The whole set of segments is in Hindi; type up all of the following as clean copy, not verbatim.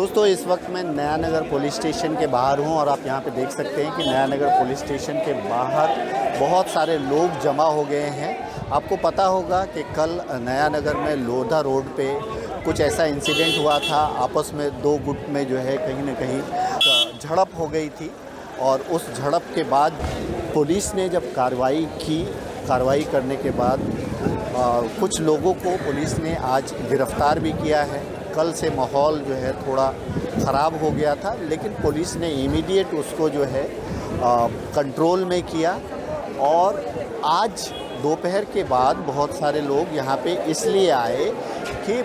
दोस्तों इस वक्त मैं नया नगर पुलिस स्टेशन के बाहर हूं और आप यहां पे देख सकते हैं कि नया नगर पुलिस स्टेशन के बाहर बहुत सारे लोग जमा हो गए हैं। आपको पता होगा कि कल नया नगर में लोधा रोड पे कुछ ऐसा इंसिडेंट हुआ था, आपस में दो गुट में जो है कहीं ना कहीं झड़प हो गई थी और उस झड़प के बाद पुलिस ने जब कार्रवाई करने के बाद कुछ लोगों को पुलिस ने आज गिरफ़्तार भी किया है। कल से माहौल जो है थोड़ा ख़राब हो गया था, लेकिन पुलिस ने इमीडिएट उसको जो है कंट्रोल में किया और आज दोपहर के बाद बहुत सारे लोग यहाँ पे इसलिए आए कि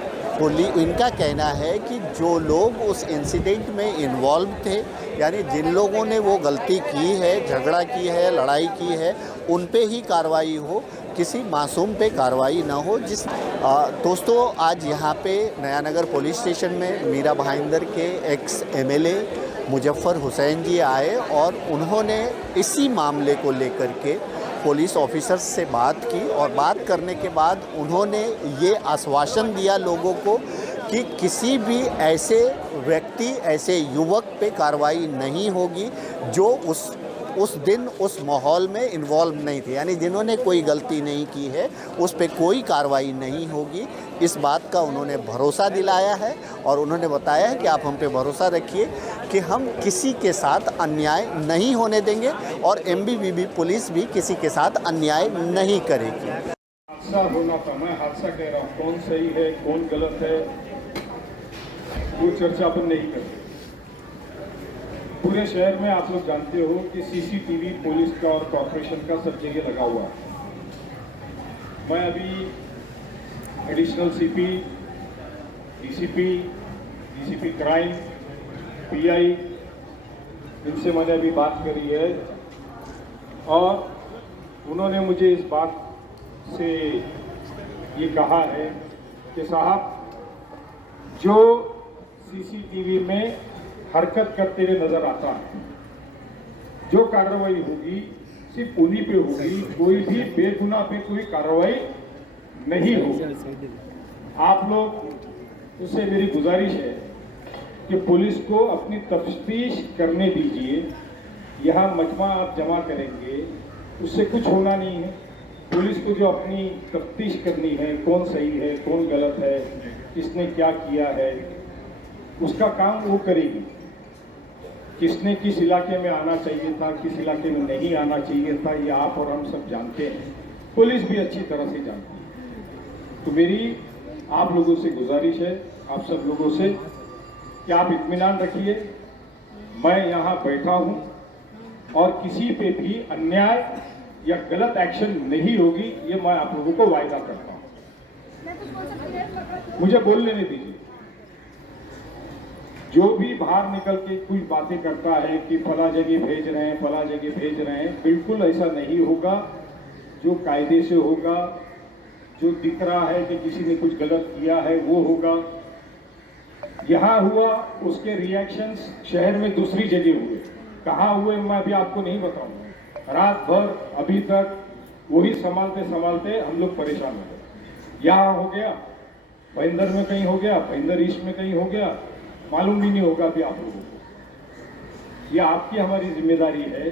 इनका कहना है कि जो लोग उस इंसिडेंट में इन्वॉल्व थे, यानी जिन लोगों ने वो गलती की है, झगड़ा की है, लड़ाई की है, उन पे ही कार्रवाई हो, किसी मासूम पे कार्रवाई ना हो। दोस्तों आज यहाँ पे नया नगर पुलिस स्टेशन में मीरा भाईंदर के एक्स एमएलए मुजफ्फर हुसैन जी आए और उन्होंने इसी मामले को लेकर के पुलिस ऑफिसर्स से बात की और बात करने के बाद उन्होंने ये आश्वासन दिया लोगों को कि किसी भी ऐसे व्यक्ति, ऐसे युवक पे कार्रवाई नहीं होगी जो उस दिन उस माहौल में इन्वॉल्व नहीं थे, यानी जिन्होंने कोई गलती नहीं की है उस पे कोई कार्रवाई नहीं होगी। इस बात का उन्होंने भरोसा दिलाया है और उन्होंने बताया है कि आप हम पे भरोसा रखिए कि हम किसी के साथ अन्याय नहीं होने देंगे और एमबीवीबी पुलिस भी किसी के साथ अन्याय नहीं करेगी। हादसा होना था, मैं हादसा कह रहा हूँ, कौन सही है कौन गलत है वो चर्चा अपन नहीं करते। पूरे शहर में आप लोग जानते हो कि सीसीटीवी पुलिस का और कॉर्पोरेशन का सब जगह लगा हुआ है। मैं अभी additional CP, DCP crime, pi, इनसे मैंने अभी बात करी है और उन्होंने मुझे इस बात से ये कहा है कि साहब जो सीसीटीवी में हरकत करते हुए नजर आता है, जो कार्रवाई होगी सिर्फ उन्हीं पे होगी, कोई भी बेगुनाह पे कोई कार्रवाई नहीं होगी। आप लोग उससे मेरी गुजारिश है कि पुलिस को अपनी तफ्तीश करने दीजिए। यहाँ मजमा आप जमा करेंगे उससे कुछ होना नहीं है। पुलिस को जो अपनी तफ्तीश करनी है, कौन सही है कौन गलत है, किसने क्या किया है, उसका काम वो करेगी। किसने किस इलाके में आना चाहिए था, किस इलाके में नहीं आना चाहिए था, ये आप और हम सब जानते हैं, पुलिस भी अच्छी तरह से जानती है। तो मेरी आप लोगों से गुजारिश है, आप सब लोगों से, कि आप इत्मीनान रखिए, मैं यहाँ बैठा हूँ और किसी पे भी अन्याय या गलत एक्शन नहीं होगी, ये मैं आप लोगों को वायदा करता हूँ। मुझे बोल लेने दीजिए। जो भी बाहर निकल के कुछ बातें करता है कि फला जगह भेज रहे हैं, फला जगह भेज रहे हैं, बिल्कुल ऐसा नहीं होगा। जो कायदे से होगा, जो दिख रहा है कि किसी ने कुछ गलत किया है वो होगा। यहाँ हुआ, उसके रिएक्शंस शहर में दूसरी जगह हुए, कहाँ हुए मैं अभी आपको नहीं बताऊंगा। रात भर अभी तक वही संभालते संभालते हम लोग परेशान हो गए। यहाँ हो गया, भाईंदर में कहीं हो गया, भाईंदर ईस्ट में कहीं हो गया, मालूम भी नहीं होगा अभी आप लोगों को। ये आपकी हमारी जिम्मेदारी है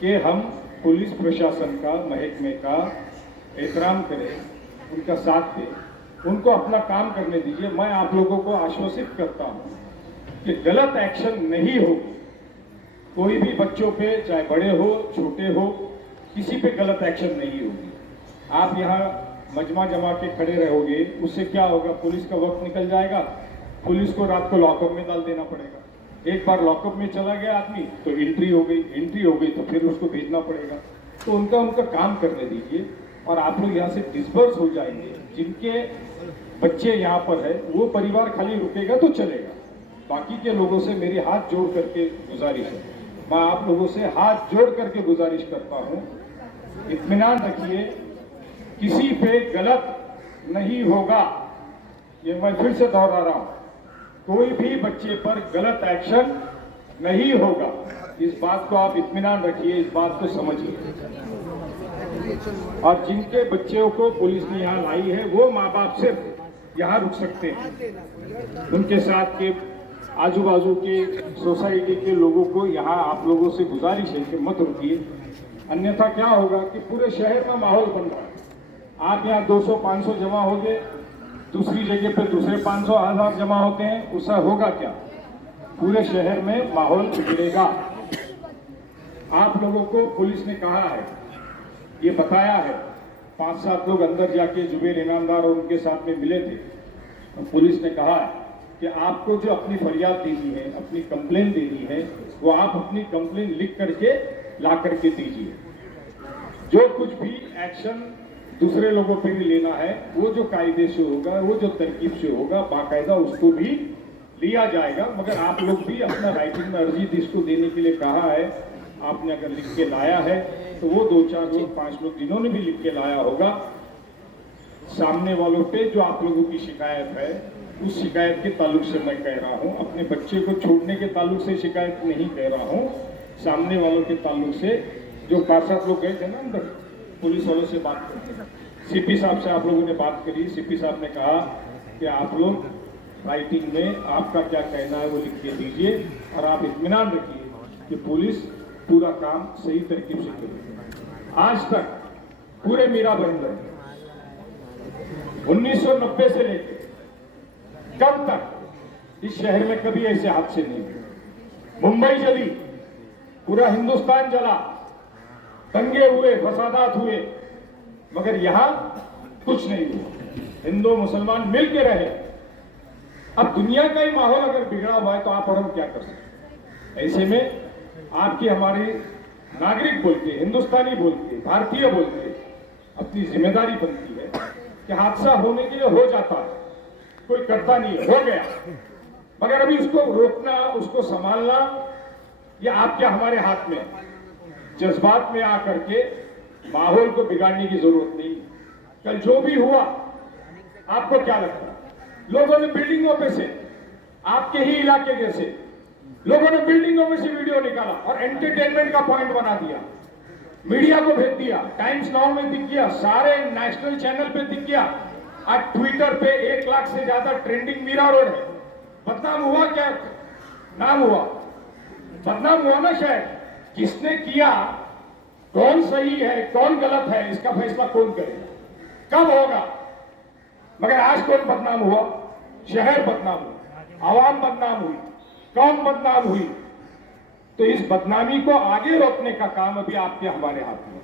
कि हम पुलिस प्रशासन का, महकमे का एहतराम करें, उनका साथ दें, उनको अपना काम करने दीजिए। मैं आप लोगों को आश्वसित करता हूं कि गलत एक्शन नहीं होगी। कोई भी बच्चों पे, चाहे बड़े हो छोटे हो, किसी पे गलत एक्शन नहीं होगी। आप यहाँ मजमा जमा के खड़े रहोगे, उससे क्या होगा, पुलिस का वक्त निकल जाएगा, पुलिस को रात को लॉकअप में डाल देना पड़ेगा। एक बार लॉकअप में चला गया आदमी तो एंट्री हो गई तो फिर उसको भेजना पड़ेगा। तो उनका काम करने दीजिए और आप लोग यहाँ से डिस्पर्स हो जाएंगे। जिनके बच्चे यहाँ पर है वो परिवार खाली रुकेगा तो चलेगा। बाकी के लोगों से मेरी हाथ जोड़ करके गुजारिश है, मैं आप लोगों से हाथ जोड़ करके गुजारिश करता हूँ, इत्मीनान रखिए, किसी पे गलत नहीं होगा। ये मैं फिर से दोहरा रहा हूँ, कोई भी बच्चे पर गलत एक्शन नहीं होगा। इस बात को आप इत्मीनान रखिए, इस बात को समझिए। और जिनके बच्चों को पुलिस ने यहाँ लाई है वो माँ बाप सिर्फ यहाँ रुक सकते हैं, उनके साथ के आजू बाजू के सोसाइटी के लोगों को यहाँ आप लोगों से गुजारिश है कि मत रुकिए, अन्यथा क्या होगा कि पूरे शहर का माहौल बन रहा है। आप यहाँ 200-500 जमा हो गए, दूसरी जगह पे दूसरे 500-1000 जमा होते हैं, उससे होगा क्या? पूरे शहर में माहौल बिगड़ेगा। आप लोगों को पुलिस ने कहा है, ये बताया है, 5-7 लोग अंदर जाके जुबेर इनामदार और उनके साथ में मिले थे। पुलिस ने कहा है कि आपको जो अपनी फरियाद देनी है, अपनी कंप्लेन देनी है, वो आप अपनी कंप्लेन लिख करके ला करके दीजिए। जो कुछ भी एक्शन दूसरे लोगों पे भी लेना है, वो जो कायदे से होगा, वो जो तरकीब से होगा, बाकायदा उसको भी लिया जाएगा। मगर आप लोग भी अपना राइटिंग में अर्जी जिसको देने के लिए कहा है, आपने अगर लिख के लाया है तो वो 2-4 लोग 5 लोग जिन्होंने भी लिख के लाया होगा, सामने वालों पे जो आप लोगों की शिकायत है, उस शिकायत के ताल्लुक से मैं कह रहा हूं, अपने बच्चे को छोड़ने के ताल्लुक से शिकायत नहीं कह रहा हूं, सामने वालों के ताल्लुक से जो 5-7 लोग गए थे ना अंदर, पुलिस वालों से बात करते, सीपी साहब से आप लोगों ने बात करी। सीपी साहब ने कहा कि आप लोग राइटिंग में आपका क्या कहना है वो लिख के दीजिए और आप इत्मीनान रखिए कि पुलिस पूरा काम सही तरकीब से करेगी। आज तक पूरे मीरा बंदर 1990 से लेकर कब तक इस शहर में कभी ऐसे हादसे नहीं हुए। मुंबई जली, पूरा हिंदुस्तान जला, दंगे हुए, फसादात हुए, मगर यहां कुछ नहीं हुआ। हिंदू मुसलमान मिल के रहे। अब दुनिया का ही माहौल अगर बिगड़ा हुआ है तो आप और हम क्या कर सकते? ऐसे में आपकी हमारी नागरिक बोलते, हिंदुस्तानी बोलते, भारतीय बोलते, अपनी जिम्मेदारी बनती है कि हादसा होने के लिए हो जाता है, कोई करता नहीं है, हो गया, मगर अभी उसको रोकना, उसको संभालना, ये आपके हमारे हाथ में। जज्बात में आकर के माहौल को बिगाड़ने की जरूरत नहीं। कल जो भी हुआ, आपको क्या लगता है? लोगों ने बिल्डिंगों पे से, आपके ही इलाके जैसे लोगों ने बिल्डिंगों में से वीडियो निकाला और एंटरटेनमेंट का पॉइंट बना दिया, मीडिया को भेज दिया, टाइम्स नाउ में दिख गया, सारे नेशनल चैनल पे दिख गया। आज ट्विटर पे 1 लाख से ज्यादा ट्रेंडिंग मीरा रोड है। बदनाम हुआ क्या? नाम हुआ, बदनाम हुआ ना शायद। किसने किया, कौन सही है कौन गलत है, इसका फैसला कौन करेगा, कब होगा? मगर आज कौन बदनाम हुआ? शहर बदनाम हुआ, आवाम बदनाम हुई, कौम बदनाम हुई। तो इस बदनामी को आगे रोकने का काम अभी आपके हमारे हाथ में।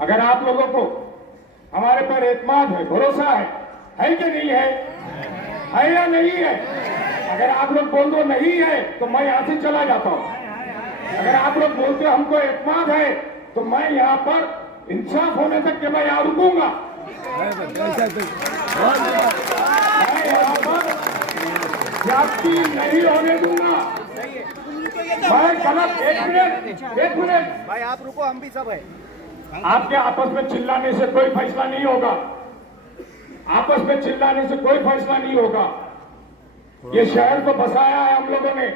अगर आप लोगों को हमारे पर एतमाद है, भरोसा है कि नहीं है या नहीं है? अगर आप लोग बोल दो नहीं है तो मैं यहां से चला जाता हूं। अगर आप लोग बोलते हो हमको एतमाद है तो मैं यहां पर इंसाफ होने तक के मैं यहां रुकूंगा। मैं यहां पर जाति नहीं होने दूंगा। मैं गलत, एक मिनट भाई आप रुको, हम भी सब है। आपके आपस में चिल्लाने से कोई फैसला नहीं होगा। आपस में चिल्लाने से कोई फैसला नहीं होगा। ये शहर को बसाया है हम लोगों ने,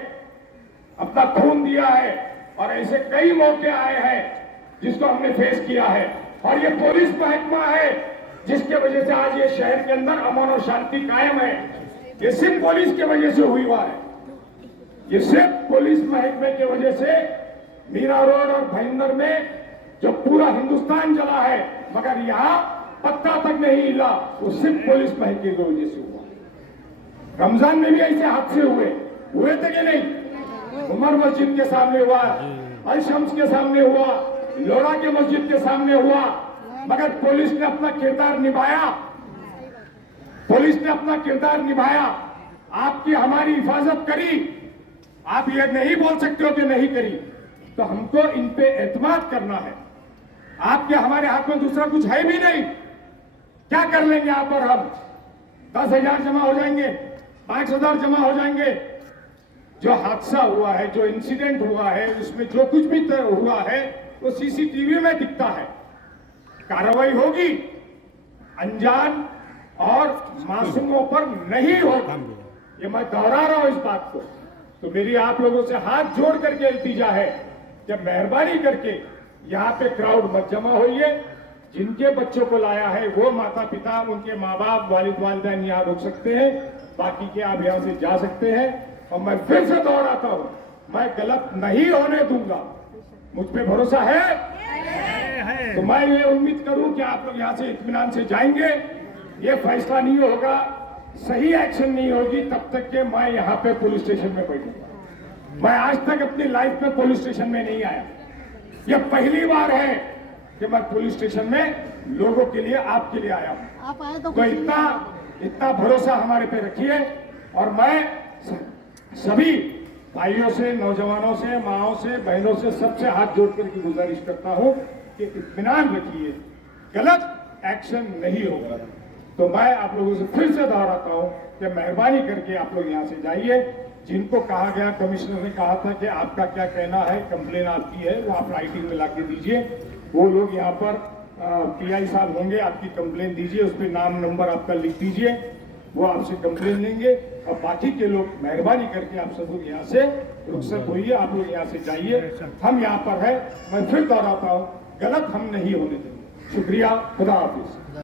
अपना खून दिया है और ऐसे कई मौके आए हैं जिसको हमने फेस किया है। और ये पुलिस महकमा है जिसके वजह से आज ये शहर के अंदर अमन और शांति कायम है। ये सिर्फ पुलिस की वजह से हुई हुआ है। ये सिर्फ पुलिस महकमे की वजह से मीरा रोड और भयंदर में जो पूरा हिंदुस्तान जला है, मगर यहाँ पत्ता तक नहीं हिला, वो सिर्फ पुलिस महकमे की वजह से हुआ। रमजान में भी ऐसे हादसे हुए थे कि नहीं? उमर मस्जिद के सामने हुआ, अल शम्स के सामने हुआ, लोरा के मस्जिद के सामने हुआ, मगर पुलिस ने अपना किरदार निभाया। पुलिस ने अपना किरदार निभाया, आपकी हमारी हिफाजत करी। आप ये नहीं बोल सकते हो कि नहीं करी। तो हमको इन पे एतमाद करना है। आपके हमारे हाथ में दूसरा कुछ है भी नहीं। क्या कर लेंगे आप और हम? 10,000 जमा हो जाएंगे, 5,000 जमा हो जाएंगे। जो हादसा हुआ है, जो इंसिडेंट हुआ है, उसमें जो कुछ भी हुआ है वो सीसीटीवी में दिखता है। कार्रवाई होगी, अनजान और मासूमों पर नहीं होगी। ये मैं दोहरा रहा हूं इस बात को। तो मेरी आप लोगों से हाथ जोड़ करके इल्तिजा है कि मेहरबानी करके यहाँ पे क्राउड मत जमा होइए। जिनके बच्चों को लाया है वो माता पिता, उनके माँ बाप, वालिद वालिदैन यहाँ रुक सकते हैं, बाकी के आप यहाँ से जा सकते हैं। और मैं फिर से दोहराता हूं, मैं गलत नहीं होने दूंगा। मुझ पे भरोसा है? तो मैं ये उम्मीद करूं कि आप लोग यहां से इत्मीनान से जाएंगे। ये फैसला नहीं होगा, सही एक्शन नहीं होगी तब तक के मैं यहां पे पुलिस स्टेशन में बैठूंगा। मैं आज तक अपनी लाइफ में पुलिस स्टेशन में नहीं आया, यह पहली बार है कि मैं पुलिस स्टेशन में लोगों के लिए, आपके लिए आया हूं। आप आए तो तो इतना भरोसा हमारे पे रखिए। और मैं सभी भाइयों से, नौजवानों से, माओं से, बहनों से, सबसे हाथ जोड़ करके गुजारिश करता हूं कि इत्मीनान रखिए, गलत एक्शन नहीं होगा। तो मैं आप लोगों से फिर से दोहराता हूं कि मेहरबानी करके आप लोग यहां से जाइए। जिनको कहा गया, कमिश्नर ने कहा था कि आपका क्या कहना है, कंप्लेन आपकी है, वो आप राइटिंग में लाके दीजिए। वो लोग यहाँ पर पीआई साहब होंगे, आपकी कंप्लेन दीजिए, उस पर नाम नंबर आपका लिख दीजिए, वो आपसे कंप्लेन लेंगे। और बाकी के लोग मेहरबानी करके आप सब लोग यहाँ से रुखसत होइए, आप लोग यहाँ से जाइए। हम यहाँ पर है, मैं फिर दोहराता हूँ, गलत हम नहीं होने देंगे। शुक्रिया, खुदा हाफिज।